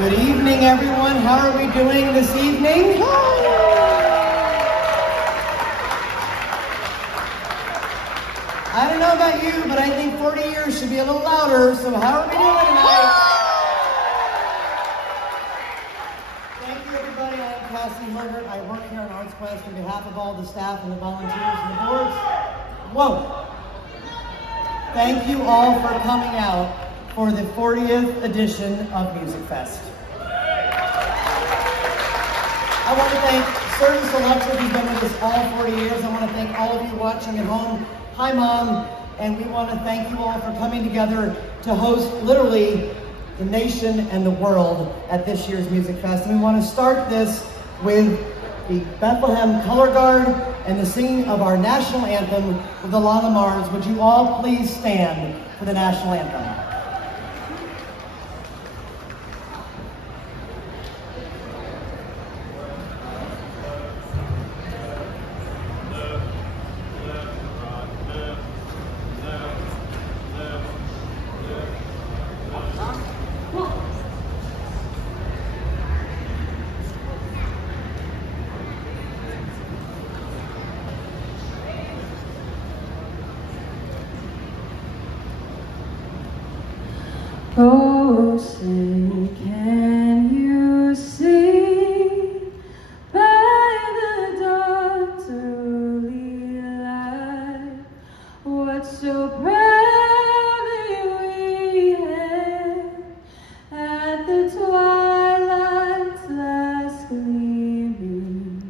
Good evening, everyone. How are we doing this evening? I don't know about you, but I think 40 years should be a little louder, so how are we doing tonight? Thank you, everybody. I'm Cassie Herbert. I work here on ArtsQuest on behalf of all the staff and the volunteers and the boards. Whoa! Thank you all for coming out for the 40th edition of Musikfest. I want to thank certain selectors who've been with us all 40 years. I want to thank all of you watching at home. Hi, Mom. And we want to thank you all for coming together to host literally the nation and the world at this year's Musikfest. And we want to start this with the Bethlehem Color Guard and the singing of our national anthem with the La Lamars. Would you all please stand for the national anthem? Oh, say, can you see by the dawn's early light what so proudly we hailed at the twilight's last gleaming,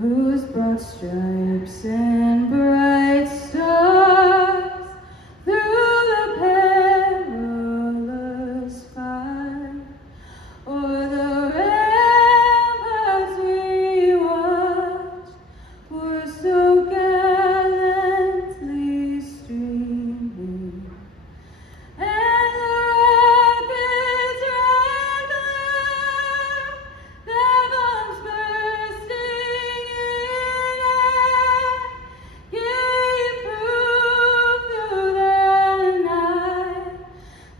whose broad stripes and bright stars through the perilous fight, o'er the ramparts we watched, were so gallantly streaming, and the rockets red glare, their bombs bursting in air, gave proof through the night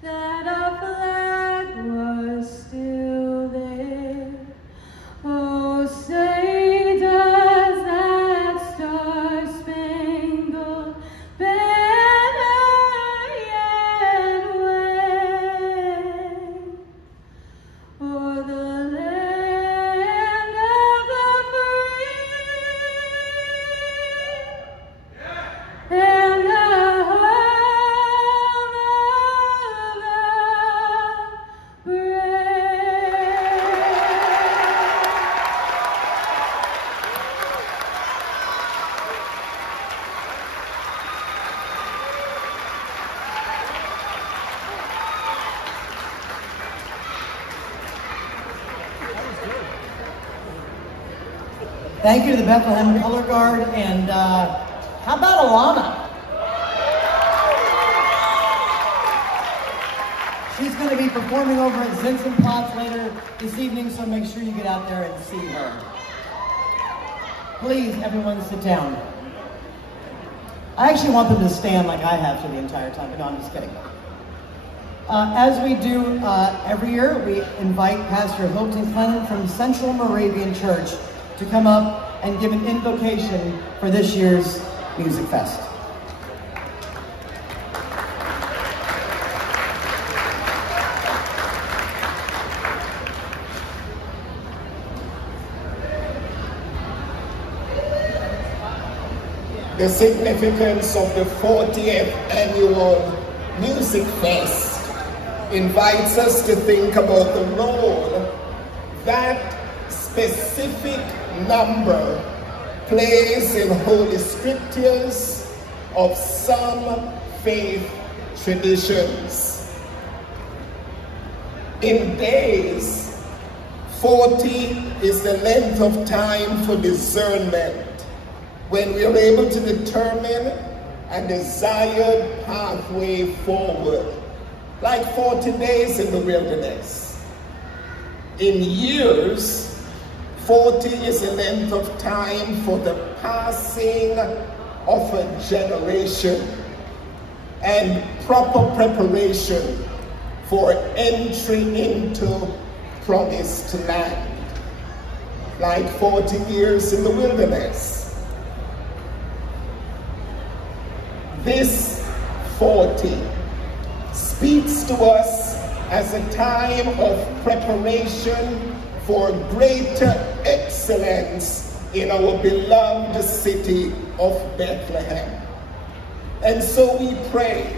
that our flag was still there. Oh, say does that star-spangled banner yet wave o'er the land of the free and the home of the brave? Thank you to the Bethlehem Color Guard, and how about Alana? She's going to be performing over at Zinsenplatz later this evening, so make sure you get out there and see her. Please, everyone sit down. I actually want them to stand like I have for the entire time, but no, I'm just kidding. As we do every year, we invite Pastor Hilton Clement from Central Moravian Church to come up and give an invocation for this year's Musikfest. The significance of the 40th annual Musikfest invites us to think about the role that specific number plays in holy scriptures of some faith traditions. In days, 40 is the length of time for discernment, when we are able to determine a desired pathway forward, like 40 days in the wilderness. In years, 40 is a length of time for the passing of a generation and proper preparation for entry into promised land, like 40 years in the wilderness. This 40 speaks to us as a time of preparation for greater excellence in our beloved city of Bethlehem. And so we pray,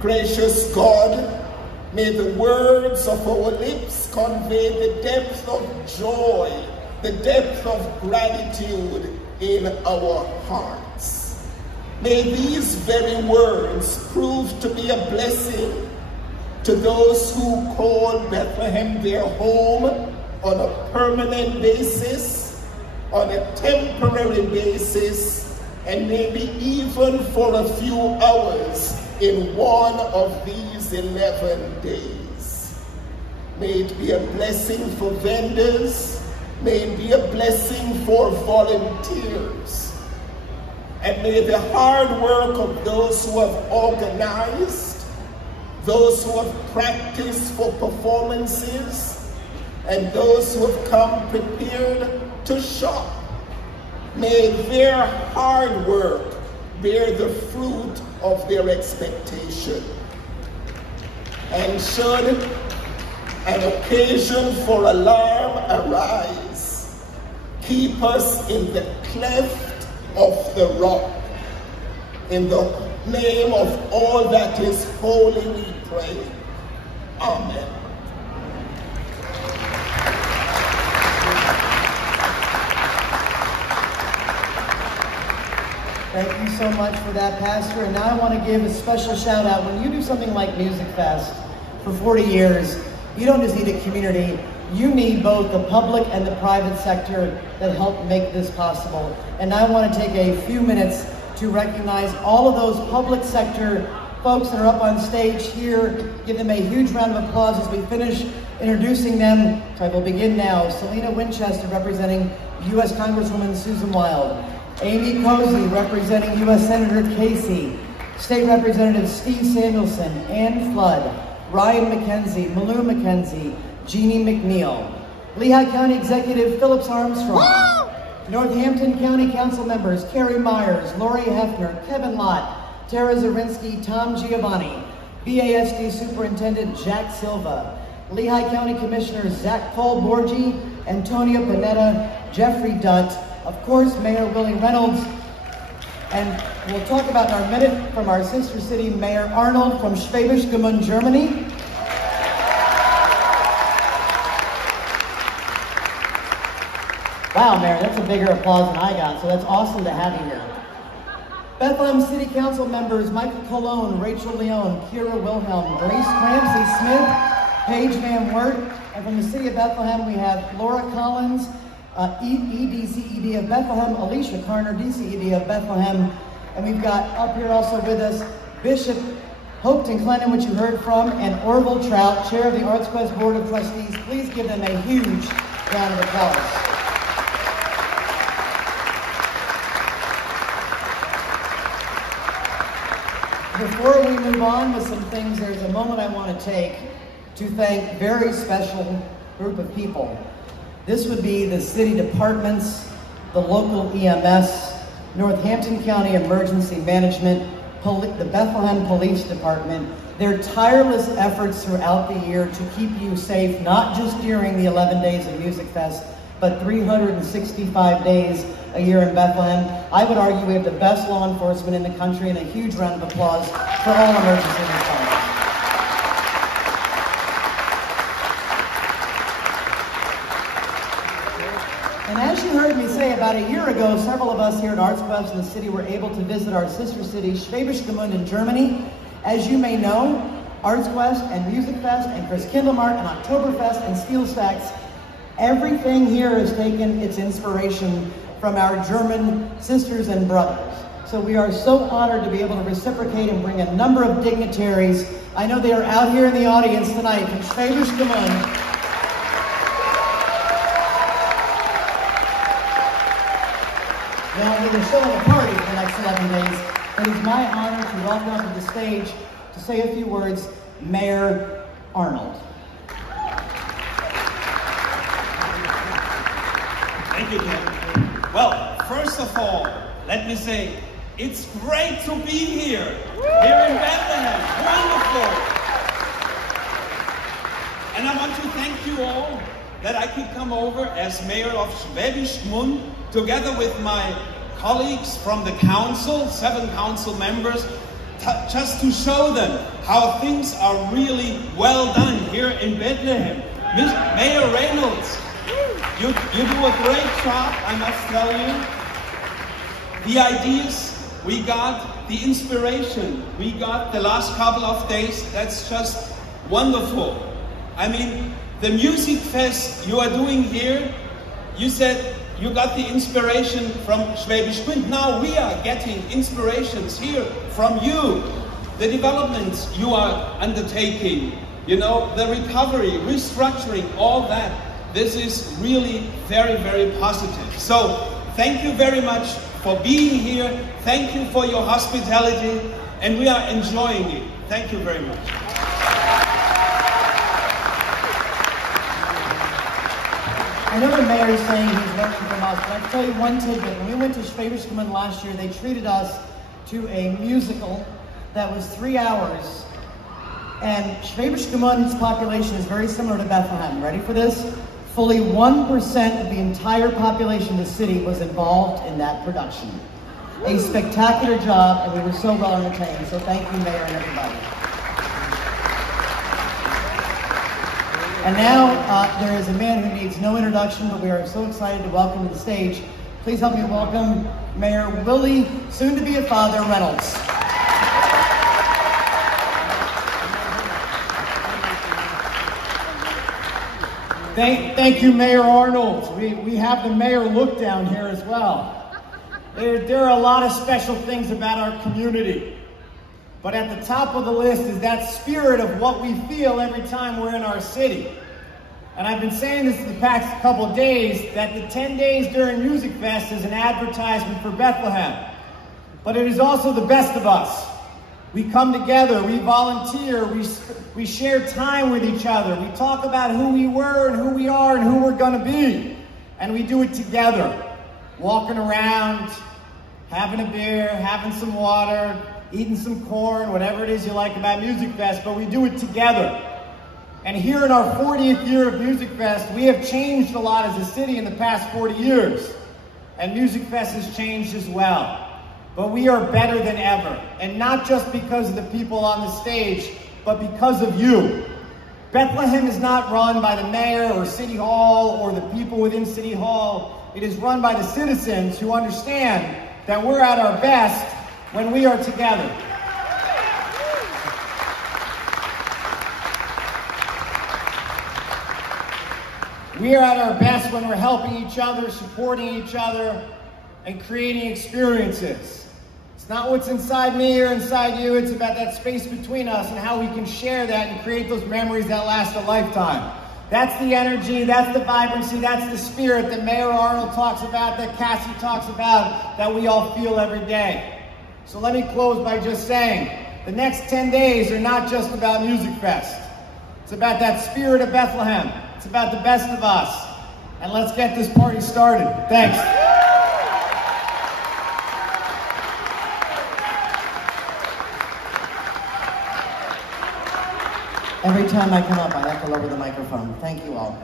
gracious God, may the words of our lips convey the depth of joy, the depth of gratitude in our hearts. May these very words prove to be a blessing to those who call Bethlehem their home on a permanent basis, on a temporary basis, and maybe even for a few hours in one of these 11 days. May it be a blessing for vendors, may it be a blessing for volunteers, and may the hard work of those who have organized, those who have practiced for performances, and those who have come prepared to shop, may their hard work bear the fruit of their expectation. And should an occasion for alarm arise, keep us in the cleft of the rock. In the name of all that is holy we pray. Amen. Thank you so much for that, Pastor. And now I want to give a special shout out. When you do something like Musikfest for 40 years, you don't just need a community. You need both the public and the private sector that help make this possible. And I want to take a few minutes to recognize all of those public sector folks that are up on stage here. Give them a huge round of applause as we finish introducing them. So I will begin now. Selena Winchester, representing U.S. Congresswoman Susan Wild. Amy Cozy, representing U.S. Senator Casey. State Representative Steve Samuelson, Ann Flood, Ryan McKenzie, Malou McKenzie, Jeannie McNeil. Lehigh County Executive Phillips Armstrong. Woo! Northampton County Council members Carrie Myers, Lori Hefner, Kevin Lott, Tara Zarinsky, Tom Giovanni. BASD Superintendent Jack Silva. Lehigh County Commissioners Zach Paul Borgi, Antonio Panetta, Jeffrey Dutt. Of course, Mayor Willie Reynolds, and we'll talk about in our minute from our sister city, Mayor Arnold from Schwäbisch Gmünd, Germany. Wow, Mayor, that's a bigger applause than I got, so that's awesome to have you here. Bethlehem City Council members Michael Colon, Rachel Leone, Kira Wilhelm, Grace Ramsey Smith, Paige Van Wert, and from the city of Bethlehem we have Laura Collins, EDCED of Bethlehem, Alicia Carner, DCED of Bethlehem, and we've got up here also with us Bishop Hopeton Clennon, which you heard from, and Orville Trout, Chair of the ArtsQuest Board of Trustees. Please give them a huge round of applause. Before we move on with some things, there's a moment I want to take to thank a very special group of people. This would be the city departments, the local EMS, Northampton County Emergency Management, the Bethlehem Police Department, their tireless efforts throughout the year to keep you safe, not just during the 11 days of Musikfest, but 365 days a year in Bethlehem. I would argue we have the best law enforcement in the country, and a huge round of applause for all emergency responders. And as you heard me say, about a year ago, several of us here at ArtsQuest in the city were able to visit our sister city, Schwäbisch Gmünd in Germany. As you may know, ArtsQuest and Musikfest and Christkindlmarkt and Oktoberfest and Spielstacks, everything here has taken its inspiration from our German sisters and brothers. So we are so honored to be able to reciprocate and bring a number of dignitaries. I know they are out here in the audience tonight from Schwäbisch Gmünd. Now, we're still in a party for the next 11 days. It is my honor to welcome up to the stage to say a few words, Mayor Arnold. Thank you, Ken. Well, first of all, let me say, it's great to be here in Bethlehem. Wonderful. And I want to thank you all that I could come over as mayor of Schwäbisch Gmünd, together with my colleagues from the council, 7 council members, just to show them how things are really well done here in Bethlehem. Mayor Reynolds, you do a great job, I must tell you. The ideas we got, the inspiration we got the last couple of days, that's just wonderful. I mean, the Musikfest you are doing here, you said you got the inspiration from Schwäbisch Gmünd. Now we are getting inspirations here from you. The developments you are undertaking, you know, the recovery, restructuring, all that. This is really very, very positive. So thank you very much for being here. Thank you for your hospitality, and we are enjoying it. Thank you very much. I know the mayor is saying he's learning from us, but I'll tell you one tidbit. When we went to Schwäbisch Gmünd last year, they treated us to a musical that was 3 hours. And Schwäbisch Gmünd's population is very similar to Bethlehem. Ready for this? Fully 1% of the entire population of the city was involved in that production. A spectacular job, and we were so well entertained. So thank you, Mayor, and everybody. And now there is a man who needs no introduction, but we are so excited to welcome to the stage. Please help me welcome Mayor Willie, soon to be a father, Reynolds. Thank you, Mayor Arnold. We have the mayor look down here as well. There are a lot of special things about our community. But at the top of the list is that spirit of what we feel every time we're in our city. And I've been saying this the past couple of days, that the 10 days during Musikfest is an advertisement for Bethlehem. But it is also the best of us. We come together, we volunteer, we share time with each other. We talk about who we were and who we are and who we're gonna be. And we do it together. Walking around, having a beer, having some water, eating some corn, whatever it is you like about Musikfest, but we do it together. And here in our 40th year of Musikfest, we have changed a lot as a city in the past 40 years. And Musikfest has changed as well. But we are better than ever. And not just because of the people on the stage, but because of you. Bethlehem is not run by the mayor or City Hall or the people within City Hall. It is run by the citizens who understand that we're at our best when we are together. We are at our best when we're helping each other, supporting each other, and creating experiences. It's not what's inside me or inside you, it's about that space between us and how we can share that and create those memories that last a lifetime. That's the energy, that's the vibrancy, that's the spirit that Mayor Arnold talks about, that Cassie talks about, that we all feel every day. So let me close by just saying, the next 10 days are not just about Musikfest. It's about that spirit of Bethlehem. It's about the best of us. And let's get this party started. Thanks. Every time I come up, I have to lower the microphone. Thank you all.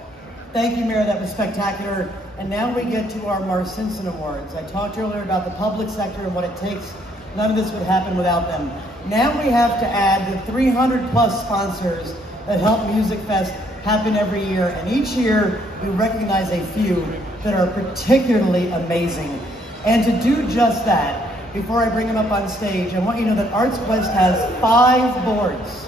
Thank you, Mayor. That was spectacular. And now we get to our Mar Simpson Awards. I talked earlier about the public sector and what it takes. None of this would happen without them. Now we have to add the 300 plus sponsors that help Musikfest happen every year. And each year we recognize a few that are particularly amazing. And to do just that, before I bring them up on stage, I want you to know that Arts West has 5 boards.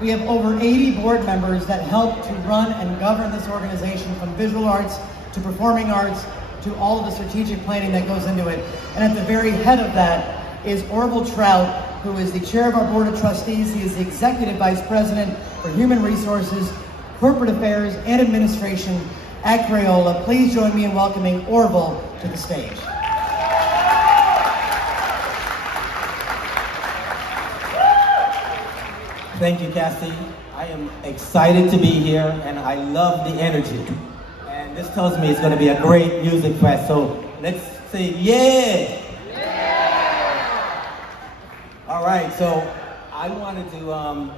We have over 80 board members that help to run and govern this organization, from visual arts to performing arts to all of the strategic planning that goes into it. And at the very head of that is Orville Trout, who is the chair of our board of trustees. He is the executive vice president for human resources, corporate affairs, and administration at Crayola. Please join me in welcoming Orville to the stage. Thank you, Cassie. I am excited to be here, and I love the energy. And this tells me it's going to be a great music fest. So let's say yeah. All right, so I wanted to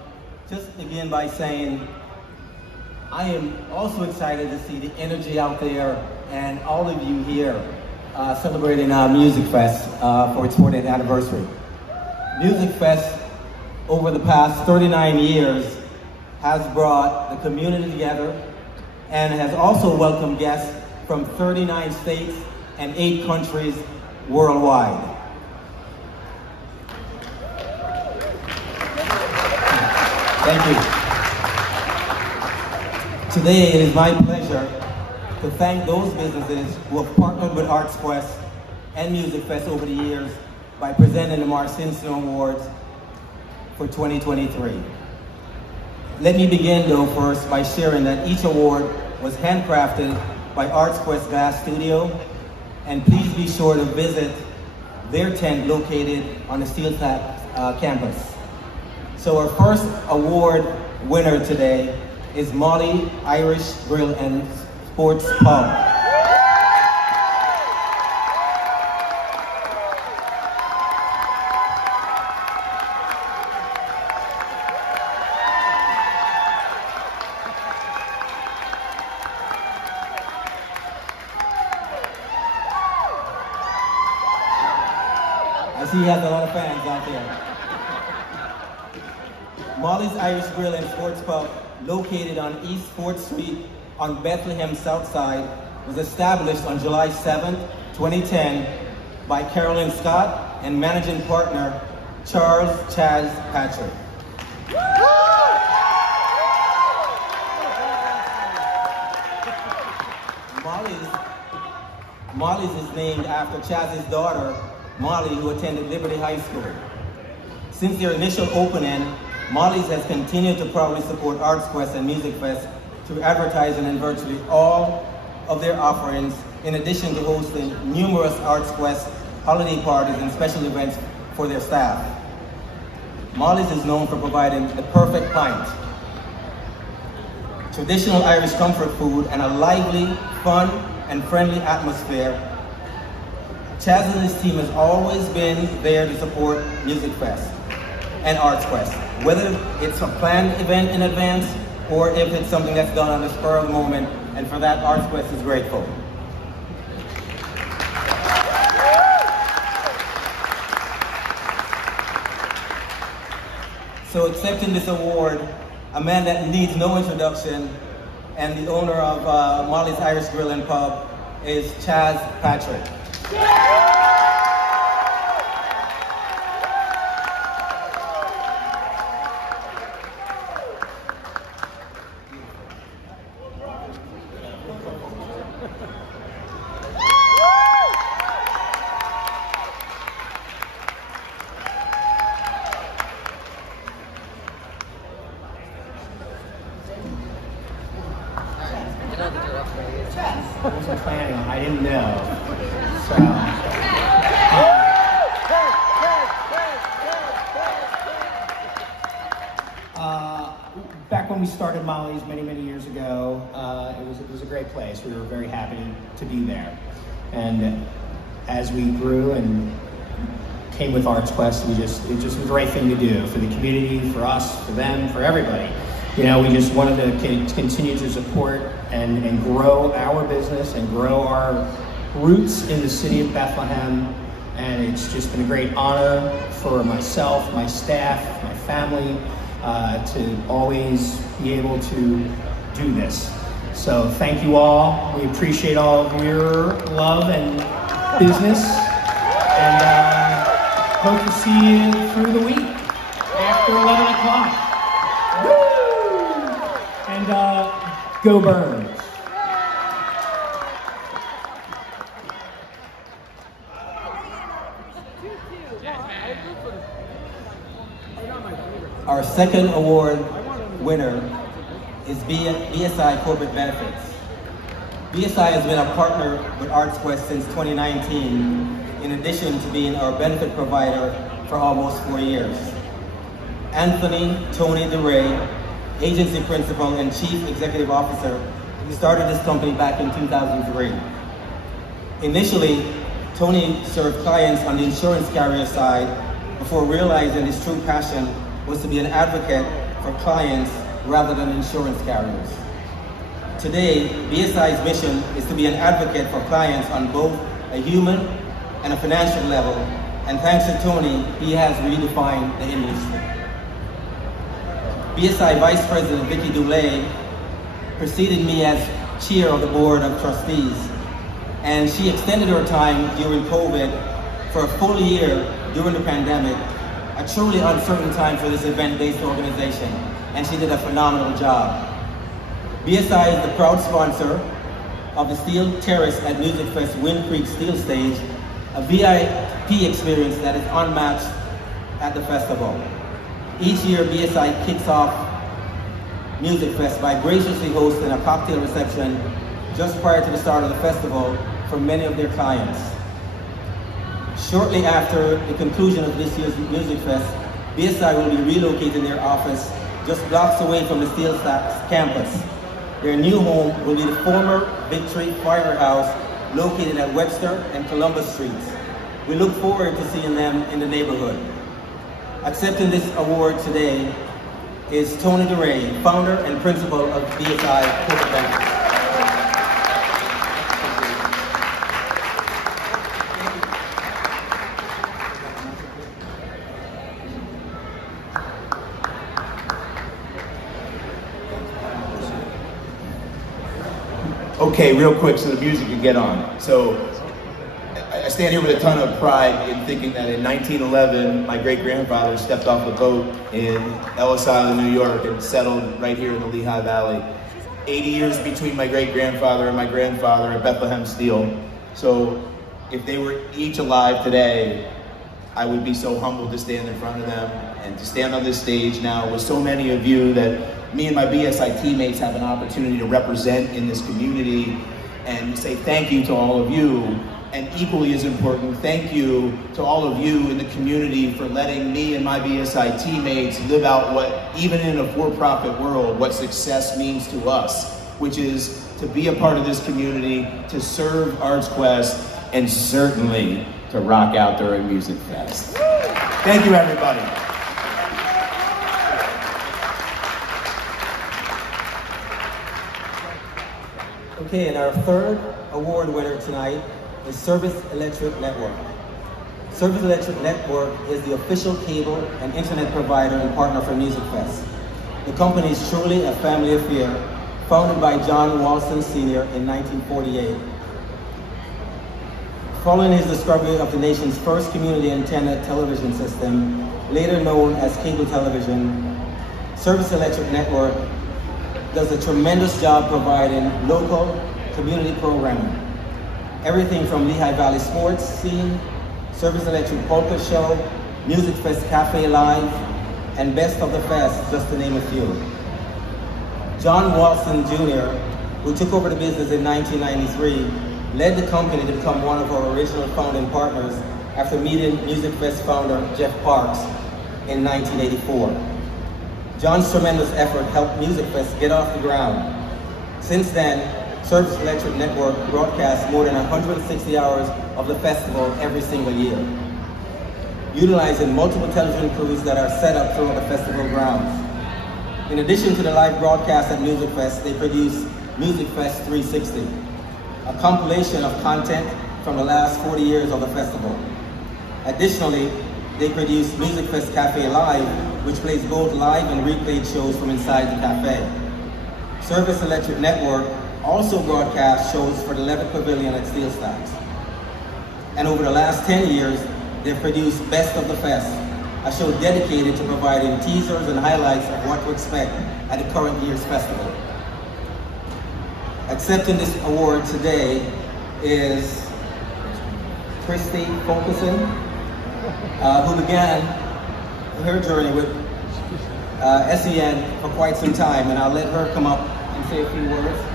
just begin by saying I am also excited to see the energy out there and all of you here celebrating Music Fest for its 40th anniversary. Music Fest over the past 39 years has brought the community together and has also welcomed guests from 39 states and 8 countries worldwide. Thank you. Today it is my pleasure to thank those businesses who have partnered with Arts Quest and Music Fest over the years by presenting the Mark Simpson Awards for 2023. Let me begin though first by sharing that each award was handcrafted by Arts Quest Glass Studio, and please be sure to visit their tent located on the Steel campus. So our first award winner today is Molly Irish Grill and Sports Pub. I see he has a lot of fans out there. Molly's Irish Grill and Sports Pub, located on East 4th Street on Bethlehem South Side, was established on July 7th, 2010 by Carolyn Scott and managing partner Charles Chaz Patrick. Molly's is named after Chaz's daughter, Molly, who attended Liberty High School. Since their initial opening, Molly's has continued to proudly support Arts Quest and Music Fest through advertising in virtually all of their offerings, in addition to hosting numerous Arts Quest holiday parties and special events for their staff. Molly's is known for providing the perfect pint, traditional Irish comfort food, and a lively, fun, and friendly atmosphere. Chaz and his team has always been there to support Music Fest and Arts Quest, whether it's a planned event in advance or if it's something that's done on the spur of the moment, and for that, Arts Quest is grateful. So accepting this award, a man that needs no introduction, and the owner of Molly's Irish Grill and Pub is Chaz Patrick. I wasn't planning on, I didn't know. So, back when we started Molly's many, many years ago, it was a great place. We were very happy to be there. And as we grew and came with Arts Quest, it just was the right thing to do for the community, for us, for them, for everybody. You know, we just wanted to continue to support and grow our business and grow our roots in the city of Bethlehem. And it's just been a great honor for myself, my staff, my family, to always be able to do this. So thank you all. We appreciate all of your love and business. And hope to see you through the week after 11 o'clock. And go Birds. Our second award winner is BSI Corporate Benefits. BSI has been a partner with Arts Quest since 2019, in addition to being our benefit provider for almost 4 years. Anthony Tony DeRay, Agency Principal and Chief Executive Officer, started this company back in 2003. Initially, Tony served clients on the insurance carrier side before realizing his true passion was to be an advocate for clients rather than insurance carriers. Today, BSI's mission is to be an advocate for clients on both a human and a financial level, and thanks to Tony, he has redefined the industry. BSI Vice President Vicky Dulé preceded me as chair of the Board of Trustees, and she extended her time during COVID for a full year during the pandemic, a truly uncertain time for this event-based organization, and she did a phenomenal job. BSI is the proud sponsor of the Steel Terrace at Musikfest Wind Creek Steel Stage, a VIP experience that is unmatched at the festival. Each year, BSI kicks off Musikfest by graciously hosting a cocktail reception just prior to the start of the festival for many of their clients. Shortly after the conclusion of this year's Musikfest, BSI will be relocating their office just blocks away from the Steel Stacks campus. Their new home will be the former Victory Firehouse located at Webster and Columbus Streets. We look forward to seeing them in the neighborhood. Accepting this award today is Tony DeRay, founder and principal of BSI Corporate Bank. Okay, real quick so the music can get on. So I stand here with a ton of pride in thinking that in 1911, my great-grandfather stepped off a boat in Ellis Island, New York, and settled right here in the Lehigh Valley. 80 years between my great-grandfather and my grandfather at Bethlehem Steel. So if they were each alive today, I would be so humbled to stand in front of them and to stand on this stage now with so many of you that me and my BSI teammates have an opportunity to represent in this community and say thank you to all of you. And equally as important, thank you to all of you in the community for letting me and my BSI teammates live out what, even in a for-profit world, what success means to us, which is to be a part of this community, to serve ArtsQuest, and certainly to rock out during Musikfest. Thank you, everybody. Okay, and our third award winner tonight is Service Electric Network. Service Electric Network is the official cable and internet provider and partner for Musikfest. The company is truly a family affair, founded by John Walston Sr. in 1948. Following his discovery of the nation's first community antenna television system, later known as cable television, Service Electric Network does a tremendous job providing local community programming. Everything from Lehigh Valley sports scene, Service Electric Polka Show, Musikfest Cafe Live, and Best of the Fest, just to name a few. John Walston Jr., who took over the business in 1993, led the company to become one of our original founding partners after meeting Musikfest founder Jeff Parks in 1984. John's tremendous effort helped Musikfest get off the ground. Since then, Service Electric Network broadcasts more than 160 hours of the festival every single year, utilizing multiple television crews that are set up throughout the festival grounds. In addition to the live broadcast at Musikfest, they produce Musikfest 360, a compilation of content from the last 40 years of the festival. Additionally, they produce Musikfest Cafe Live, which plays both live and replayed shows from inside the cafe. Service Electric Network also broadcasts shows for the Levitt Pavilion at Steel Stacks. And over the last 10 years, they've produced Best of the Fest, a show dedicated to providing teasers and highlights of what to expect at the current year's festival. Accepting this award today is Christy Fulkerson, who began her journey with SEN for quite some time, and I'll let her come up and say a few words.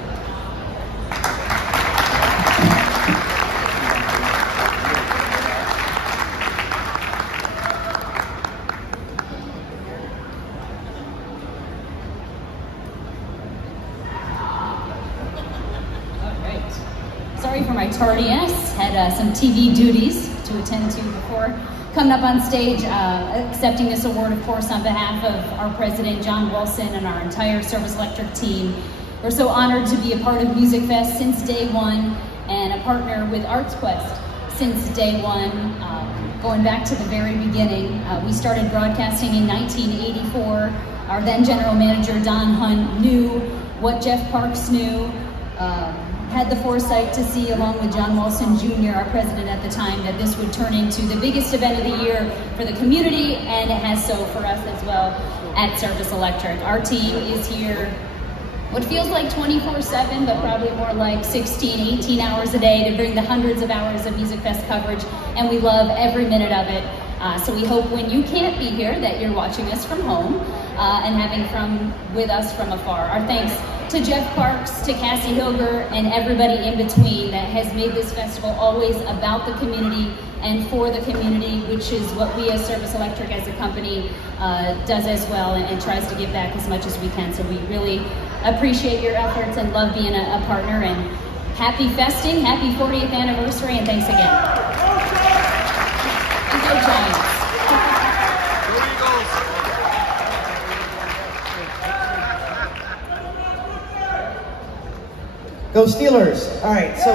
sorry for my tardiness. Had some TV duties to attend to before coming up on stage, accepting this award, of course, on behalf of our president, John Wilson, and our entire Service Electric team. We're so honored to be a part of Musikfest since day one and a partner with ArtsQuest since day one, going back to the very beginning. We started broadcasting in 1984. Our then general manager, Don Hunt, knew what Jeff Parks knew, had the foresight to see, along with John Wilson Jr., our president at the time, that this would turn into the biggest event of the year for the community, and it has so for us as well at Service Electric. Our team is here what feels like 24/7, but probably more like 16, 18 hours a day to bring the hundreds of hours of Musikfest coverage, and we love every minute of it. So we hope when you can't be here that you're watching us from home and having with us from afar. Our thanks to Jeff Parks, to Cassie Hilger, and everybody in between that has made this festival always about the community and for the community, which is what we as Service Electric as a company does as well, and tries to give back as much as we can. So we really appreciate your efforts and love being a partner, and happy festing, happy 40th anniversary, and thanks again. And go Giants. Go Steelers. All right, so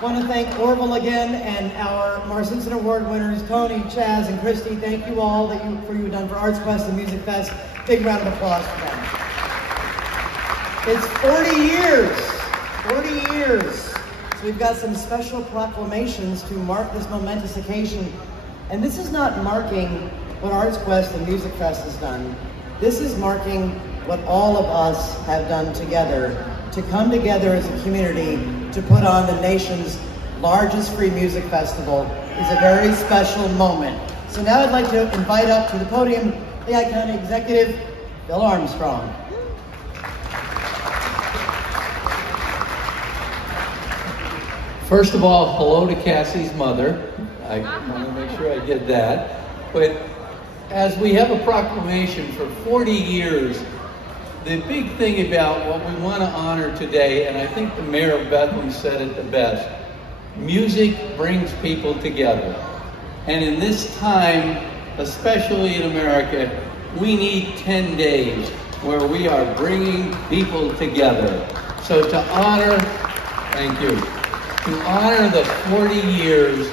want to thank Orville again and our Mars Simpson Award winners, Tony, Chaz, and Christy. Thank you all for you've done for ArtsQuest and Musikfest. Big round of applause for them. It's 40 years, 40 years. So we've got some special proclamations to mark this momentous occasion. And this is not marking what ArtsQuest and Musikfest has done. This is marking what all of us have done together to come together as a community to put on the nation's largest free music festival. Is a very special moment. So now I'd like to invite up to the podium Lehigh County Executive Bill Armstrong. First of all, hello to Cassie's mother. I want to make sure I did that. But as we have a proclamation for 40 years, the big thing about what we want to honor today, and I think the mayor of Bethlehem said it the best, music brings people together. And in this time, especially in America, we need 10 days where we are bringing people together. So to honor, thank you, to honor the 40 years,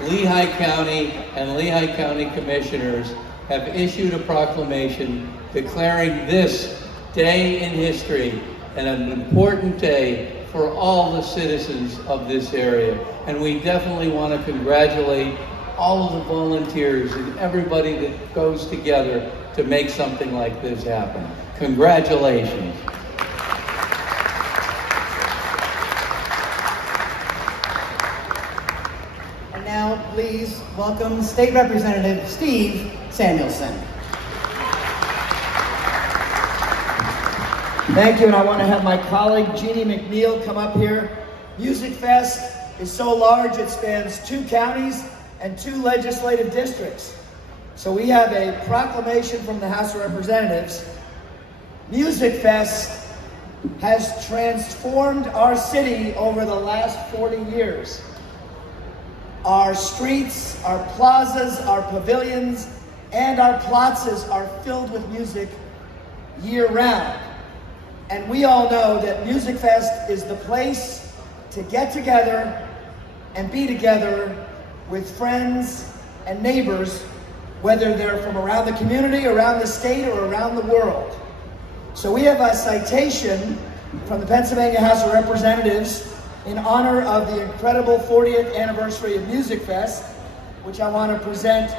Lehigh County and Lehigh County commissioners have issued a proclamation declaring this day in history and an important day for all the citizens of this area. And we definitely want to congratulate all of the volunteers and everybody that goes together to make something like this happen. Congratulations. And now please welcome State Representative Steve Samuelson. Thank you, and I want to have my colleague Jeannie McNeil come up here. Musikfest is so large it spans 2 counties and 2 legislative districts. So we have a proclamation from the House of Representatives. Musikfest has transformed our city over the last 40 years. Our streets, our plazas, our pavilions, and our plazas are filled with music year-round. And we all know that Musikfest is the place to get together and be together with friends and neighbors, whether they're from around the community, around the state, or around the world. So we have a citation from the Pennsylvania House of Representatives in honor of the incredible 40th anniversary of Musikfest, which I want to present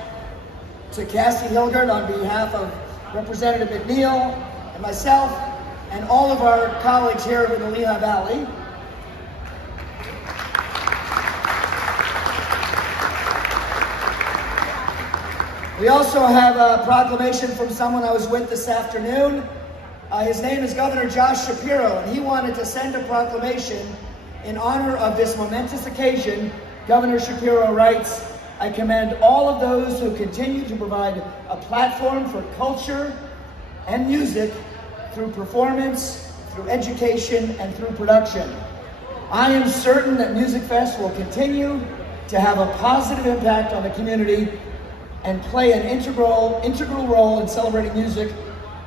to Cassie Hilgert on behalf of Representative McNeil and myself and all of our colleagues here in the Lehigh Valley. We also have a proclamation from someone I was with this afternoon. His name is Governor Josh Shapiro, and he wanted to send a proclamation in honor of this momentous occasion. Governor Shapiro writes, "I commend all of those who continue to provide a platform for culture and music through performance, through education, and through production. I am certain that Musikfest will continue to have a positive impact on the community and play an integral role in celebrating music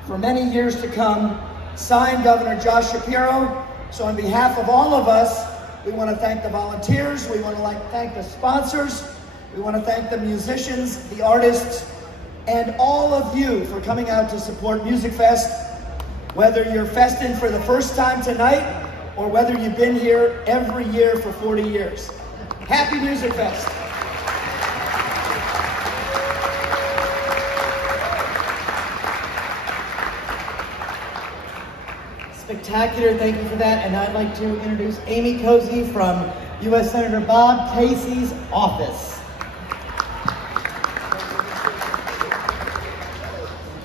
for many years to come. Signed, Governor Josh Shapiro. So on behalf of all of us, we want to thank the volunteers, we want to thank the sponsors, we want to thank the musicians, the artists, and all of you for coming out to support Musikfest. Whether you're festing for the first time tonight, or whether you've been here every year for 40 years. Happy Musikfest. Spectacular, thank you for that. And I'd like to introduce Amy Cozy from U.S. Senator Bob Casey's office.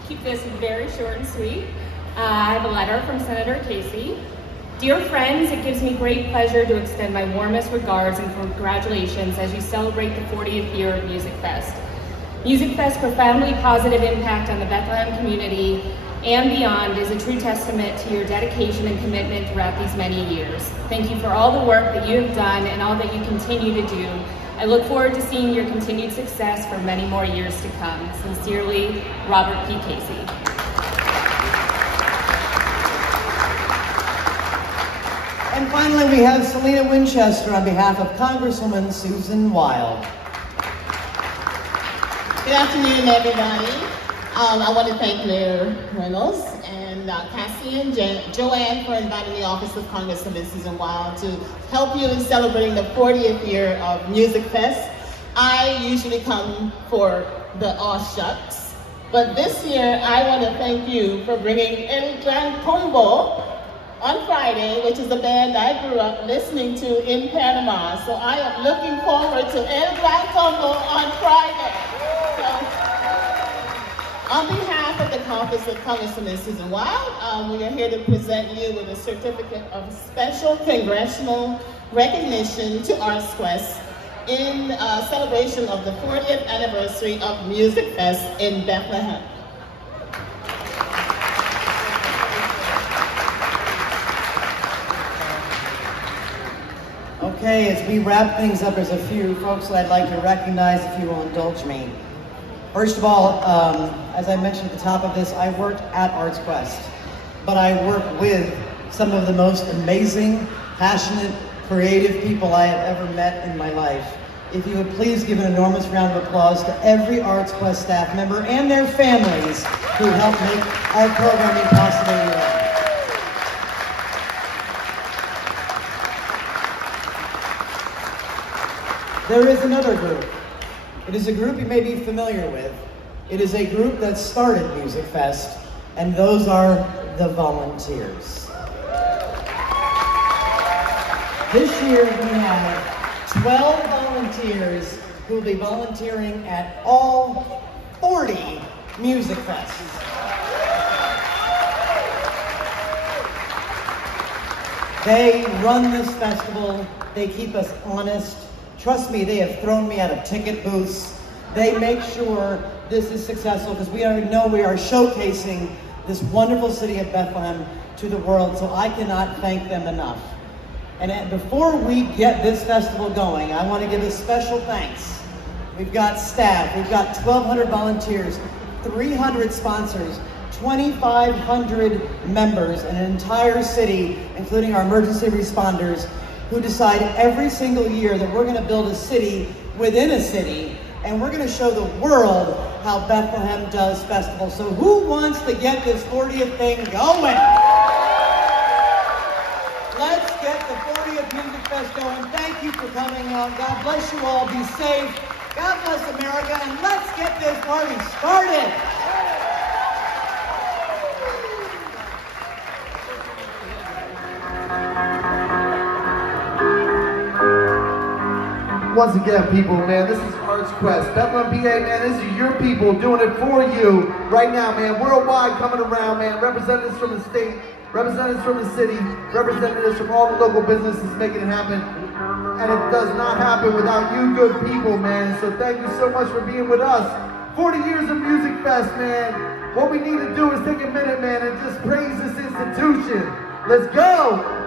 Keep this very short and sweet. I have a letter from Senator Casey. Dear friends, it gives me great pleasure to extend my warmest regards and congratulations as you celebrate the 40th year of Musikfest. Musikfest's profoundly positive impact on the Bethlehem community and beyond is a true testament to your dedication and commitment throughout these many years. Thank you for all the work that you have done and all that you continue to do. I look forward to seeing your continued success for many more years to come. Sincerely, Robert P. Casey. And finally, we have Selena Winchester on behalf of Congresswoman Susan Wild. Good afternoon, everybody. I want to thank Mayor Reynolds and Cassie and Joanne for inviting the office of Congresswoman Susan Wild to help you in celebrating the 40th year of Musikfest. I usually come for the aw shucks, but this year I want to thank you for bringing El Gran Combo on Friday, which is a band I grew up listening to in Panama. So I am looking forward to El Gran Combo on Friday. So, on behalf of the office of Congresswoman Susan Wild, we are here to present you with a certificate of special congressional recognition to ArtsQuest in celebration of the 40th anniversary of Musikfest in Bethlehem. Okay, as we wrap things up, there's a few folks that I'd like to recognize, if you will indulge me. First of all, as I mentioned at the top of this, I worked at ArtsQuest, but I work with some of the most amazing, passionate, creative people I have ever met in my life. If you would please give an enormous round of applause to every ArtsQuest staff member and their families who helped make our programming possible. There is another group. It is a group you may be familiar with. It is a group that started Musikfest, and those are the volunteers. This year we have 12 volunteers who will be volunteering at all 40 Musikfests. They run this festival, they keep us honest. Trust me, they have thrown me out of ticket booths. They make sure this is successful because we know we are showcasing this wonderful city of Bethlehem to the world, so I cannot thank them enough. And before we get this festival going, I want to give a special thanks. We've got staff, we've got 1,200 volunteers, 300 sponsors, 2,500 members, and an entire city, including our emergency responders, who decide every single year that we're going to build a city within a city, and we're going to show the world how Bethlehem does festivals. So who wants to get this 40th thing going? Let's get the 40th Musikfest going. Thank you for coming out. God bless you all. Be safe. God bless America, and let's get this party started. Once again, people, man, this is ArtsQuest. Bethlehem, PA, man, this is your people doing it for you right now, man. Worldwide coming around, man. Representatives from the state, representatives from the city, representatives from all the local businesses making it happen. And it does not happen without you good people, man. So thank you so much for being with us. 40 years of Musikfest, man. What we need to do is take a minute, man, and just praise this institution. Let's go.